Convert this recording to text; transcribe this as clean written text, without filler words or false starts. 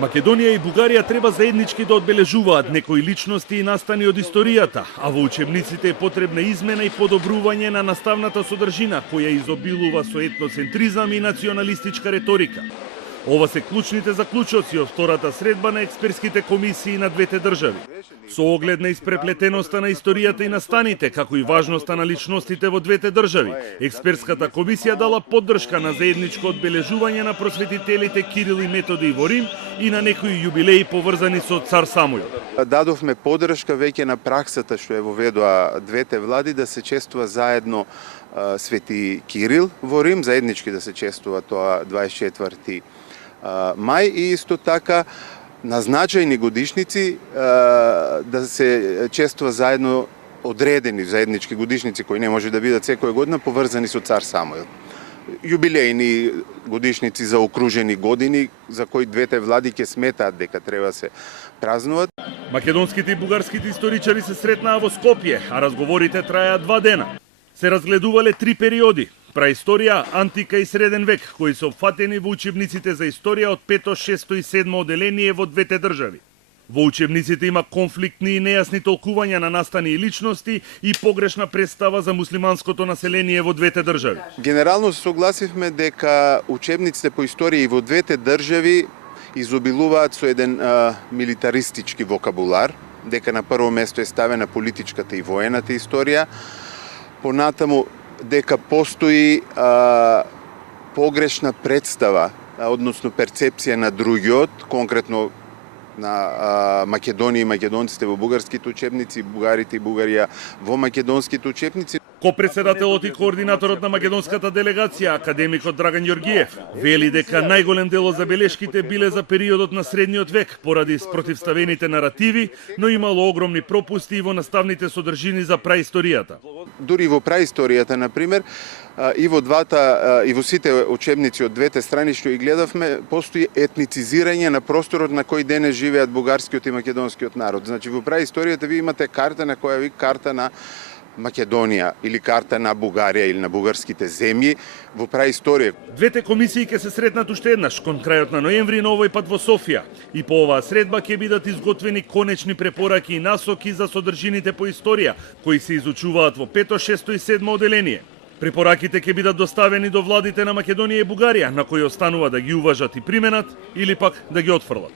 Македонија и Бугарија треба заеднички да одбележуваат некои личности и настани од историјата, а во учебниците е потребна измена и подобрување на наставната содржина, која изобилува со етноцентризам и националистичка реторика. Ова се клучните заклучоци од втората средба на експертските комисии на двете држави. Со оглед на испреплетеноста на историјата и настаните, како и важноста на личностите во двете држави, експертската комисија дала поддршка на заедничко одбележување на просветителите Кирил и Методи во Рим и на некои јубилеи поврзани со цар Самуил. Дадовме поддршка веќе на праксата што ја воведоа двете влади да се чествува заедно Свети Кирил во Рим, заеднички да се чествува тоа 24 мај и исто така на значајни годишници да се чествува заедно одредени заеднички годишници кои не може да бидат секоја година поврзани со цар Самуил. Јубилејни годишници за окружени години за кои двете влади ќе сметаат дека треба да се празнуват. Македонските и бугарските историчари се сретнаа во Скопје, а разговорите траеа 2 дена. Се разгледувале 3 периоди: праисторија, антика и среден век, кои се опфатени во учебниците за историја од 5, 6 и 7 оделение во двете држави. Во учебниците има конфликтни и нејасни толкувања на настани и личности и погрешна представа за муслиманското население во двете држави. Генерално се согласивме дека учебниците по историја и во двете држави изобилуваат со еден милитаристички вокабулар, дека на прво место е ставена политичката и воената историја, понатаму дека постои погрешна представа, односно перцепција на другиот, конкретно на Македонија и македонците во бугарските учебници, бугарите и Бугарија во македонските учебници. Копредседателот и координаторот на македонската делегација, академикот Драган Ѓорѓиев, вели дека најголем дел од забелешките биле за периодот на средниот век поради спротивставените наративи, но имало огромни пропусти и во наставните содржини за праисторијата. Дури во праисторијата, например, и во сите учебници од двете страни што ги гледавме, постои етницизирање на просторот на кој денес живеат бугарскиот и македонскиот народ. Значи во праисторијата ви имате карта на која ви карта на Македонија или карта на Бугарија или на бугарските земји во праисторија. Двете комисии ќе се сретнат уште еднаш кон крајот на ноември на овој пат во Софија и по оваа средба ќе бидат изготвени конечни препораки и насоки за содржините по историја кои се изучуваат во 5, 6 и 7 оделение. Препораките ќе бидат доставени до владите на Македонија и Бугарија, на кои останува да ги уважат и применат или пак да ги отфрлат.